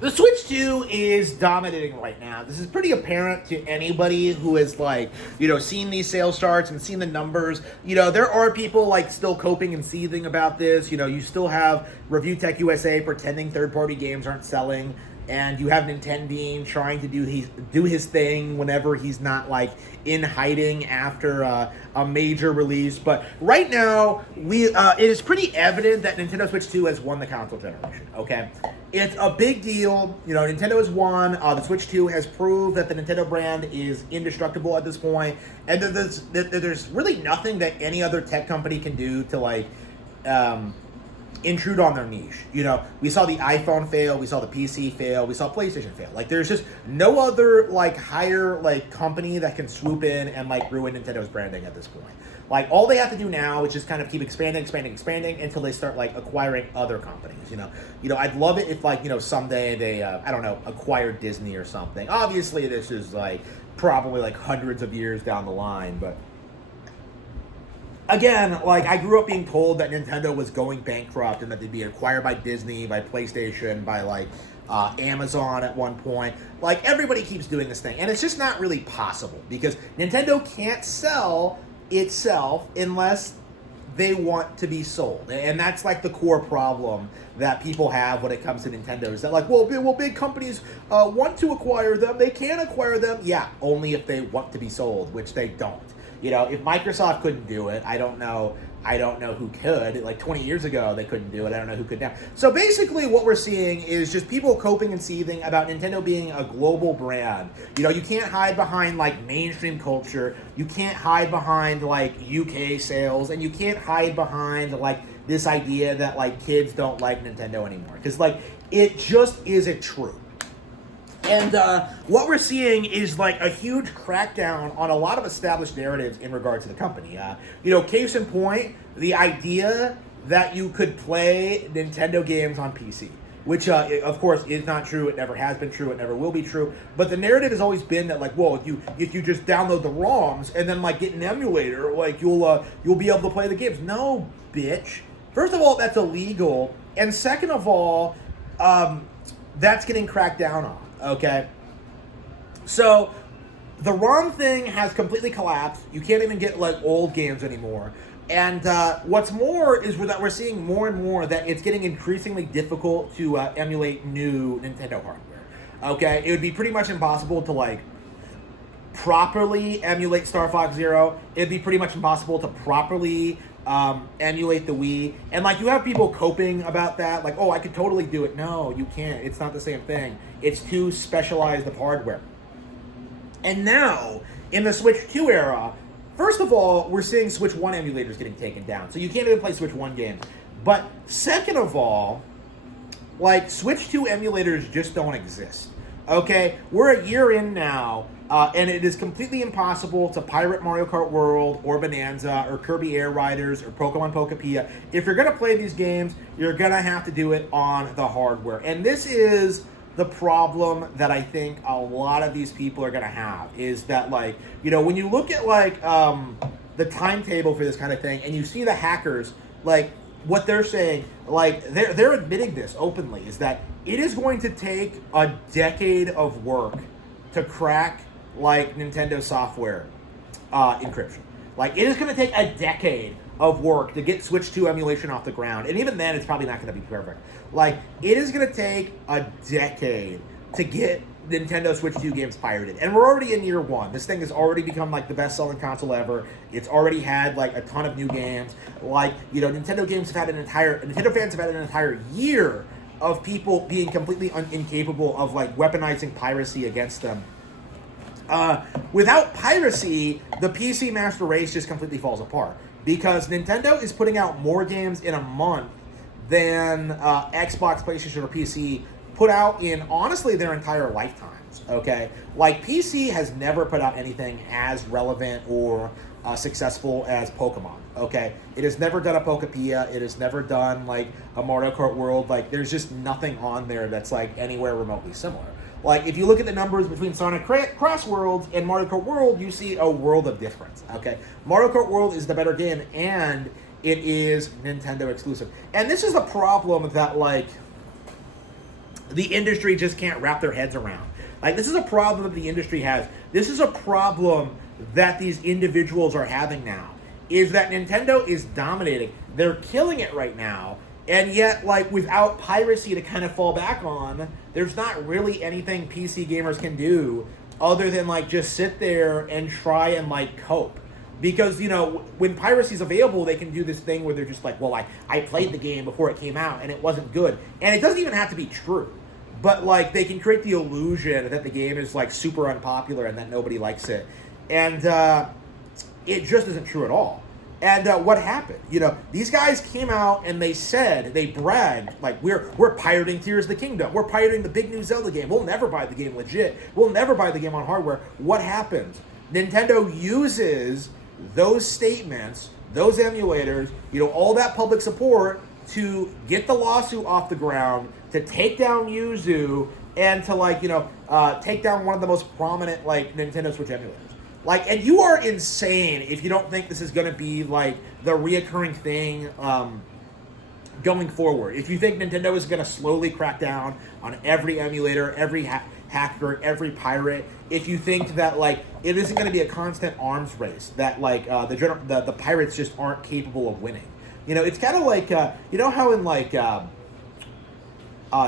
The Switch 2 is dominating right now. This is pretty apparent to anybody who has, like, seen these sales charts and seen the numbers. There are people, like, still coping and seething about this. You still have Review Tech USA pretending third-party games aren't selling. And you have Nintendo trying to do his thing whenever he's not, like, in hiding after a major release. But right now, it is pretty evident that Nintendo Switch 2 has won the console generation, okay? It's a big deal. Nintendo has won. The Switch 2 has proved that the Nintendo brand is indestructible at this point. And there's really nothing that any other tech company can do to, like, intrude on their niche. We saw the iPhone fail, we saw the PC fail, we saw PlayStation fail. Like, there's just no other, like, higher, like, company that can swoop in and, like, ruin Nintendo's branding at this point. Like, all they have to do now is just kind of keep expanding until they start, like, acquiring other companies. I'd love it if, like, someday they I don't know, acquire Disney or something. Obviously this is, like, probably, like, hundreds of years down the line, but again, like, I grew up being told that Nintendo was going bankrupt and that they'd be acquired by Disney, by PlayStation, by, like, Amazon at one point. Like, everybody keeps doing this thing, and it's just not really possible because Nintendo can't sell itself unless they want to be sold. And that's, like, the core problem that people have when it comes to Nintendo is that, like, well, big companies want to acquire them. They can acquire them. Yeah, only if they want to be sold, which they don't. If Microsoft couldn't do it, I don't know who could. Like, 20 years ago, they couldn't do it. I don't know who could now. So basically what we're seeing is just people coping and seething about Nintendo being a global brand. You can't hide behind, like, mainstream culture. You can't hide behind, like, UK sales. And you can't hide behind, like, this idea that, like, kids don't like Nintendo anymore. Because, like, it just isn't true. And what we're seeing is, like, a huge crackdown on a lot of established narratives in regard to the company. Case in point, the idea that you could play Nintendo games on PC, which, of course, is not true. It never has been true. It never will be true. But the narrative has always been that, like, well, if you just download the ROMs and then, like, get an emulator, like, you'll be able to play the games. No, bitch. First of all, that's illegal. And second of all, that's getting cracked down on. Okay, so the ROM thing has completely collapsed. You can't even get, like, old games anymore. And what's more is that we're seeing more and more that it's getting increasingly difficult to emulate new Nintendo hardware. Okay, it would be pretty much impossible to, like, properly emulate Star Fox Zero. It'd be pretty much impossible to properly emulate the Wii. And, like, you have people coping about that, like, oh, I could totally do it. No, you can't. It's not the same thing. It's too specialized of hardware. And now, in the Switch 2 era, first of all, we're seeing Switch 1 emulators getting taken down. So you can't even play Switch 1 games. But second of all, like, Switch 2 emulators just don't exist. Okay? We're a year in now, and it is completely impossible to pirate Mario Kart World or Bonanza or Kirby Air Riders or Pokemon Pokepia. If you're going to play these games, you're going to have to do it on the hardware. And this is the problem that I think a lot of these people are going to have, is that, like, when you look at, like, the timetable for this kind of thing and you see the hackers, like, what they're saying, like, they're admitting this openly, is that it is going to take a decade of work to crack, like, Nintendo software encryption. Like, it is going to take a decade of work to get Switch 2 emulation off the ground. And even then, it's probably not going to be perfect. Like, it is going to take a decade to get Nintendo Switch 2 games pirated. And we're already in year one. This thing has already become, like, the best-selling console ever. It's already had, like, a ton of new games. Like, Nintendo fans have had an entire year of people being completely incapable of, like, weaponizing piracy against them. Without piracy, the PC master race just completely falls apart. Because Nintendo is putting out more games in a month than Xbox, PlayStation, or PC put out in, honestly, their entire lifetimes, okay? Like, PC has never put out anything as relevant or successful as Pokemon, okay? It has never done a Pokepia. It has never done, like, a Mario Kart World. Like, there's just nothing on there that's, like, anywhere remotely similar. Like, if you look at the numbers between Sonic Cross Worlds and Mario Kart World, you see a world of difference, okay? Mario Kart World is the better game, and it is Nintendo exclusive. And this is the problem that, like, the industry just can't wrap their heads around. Like, this is a problem that the industry has. This is a problem that these individuals are having now, is that Nintendo is dominating. They're killing it right now, and yet, like, without piracy to kind of fall back on, there's not really anything PC gamers can do other than, like, just sit there and try and, like, cope. Because, you know, when piracy's available, they can do this thing where they're just like, well, I played the game before it came out, and it wasn't good. And it doesn't even have to be true. But, like, they can create the illusion that the game is, like, super unpopular and that nobody likes it. And it just isn't true at all. And what happened? You know, these guys came out and they said, they bragged, like, we're pirating Tears of the Kingdom. We're pirating the big new Zelda game. We'll never buy the game legit. We'll never buy the game on hardware. What happens? Nintendo uses those statements, those emulators, you know, all that public support to get the lawsuit off the ground, to take down Yuzu, and to, like, you know, take down one of the most prominent, like, Nintendo Switch emulators. Like, and you are insane if you don't think this is going to be, like, the reoccurring thing going forward. If you think Nintendo is going to slowly crack down on every emulator, every hacker, every pirate, if you think that, like, it isn't going to be a constant arms race, that, like, the pirates just aren't capable of winning. You know, it's kind of like, you know how in, like,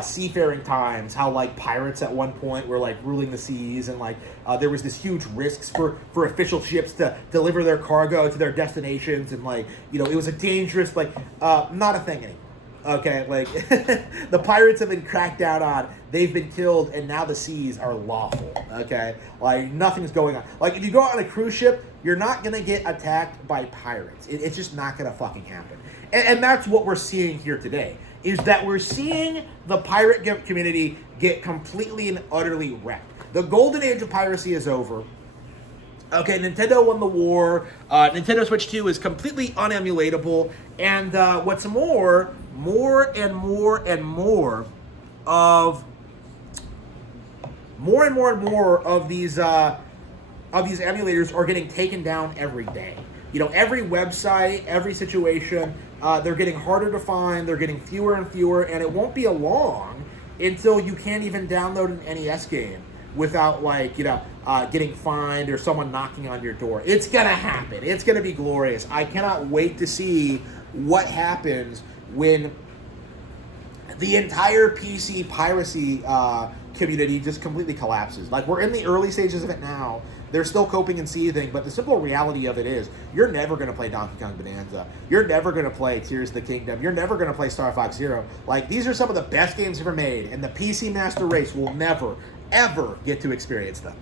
seafaring times, how, like, pirates at one point were, like, ruling the seas, and, like, there was this huge risks for official ships to deliver their cargo to their destinations, and, like, you know, it was a dangerous, like, not a thing anymore. Okay, like, the pirates have been cracked down on, they've been killed, and now the seas are lawful, okay? Like, nothing's going on. Like, if you go on a cruise ship, you're not gonna get attacked by pirates. It's just not gonna fucking happen. And that's what we're seeing here today, is that we're seeing the pirate community get completely and utterly wrecked. The golden age of piracy is over. Okay, Nintendo won the war. Nintendo Switch 2 is completely unemulatable. And what's more and more of these emulators are getting taken down every day. You know, every website, every situation, they're getting harder to find. They're getting fewer and fewer, and it won't be long until you can't even download an NES game without, like, you know, getting fined or someone knocking on your door. It's gonna happen. It's gonna be glorious. I cannot wait to see what happens when the entire PC piracy community just completely collapses. Like, we're in the early stages of it now. They're still coping and seething, but the simple reality of it is you're never going to play Donkey Kong Bonanza. You're never going to play Tears of the Kingdom. You're never going to play Star Fox Zero. Like, these are some of the best games ever made, and the PC Master Race will never, ever get to experience them.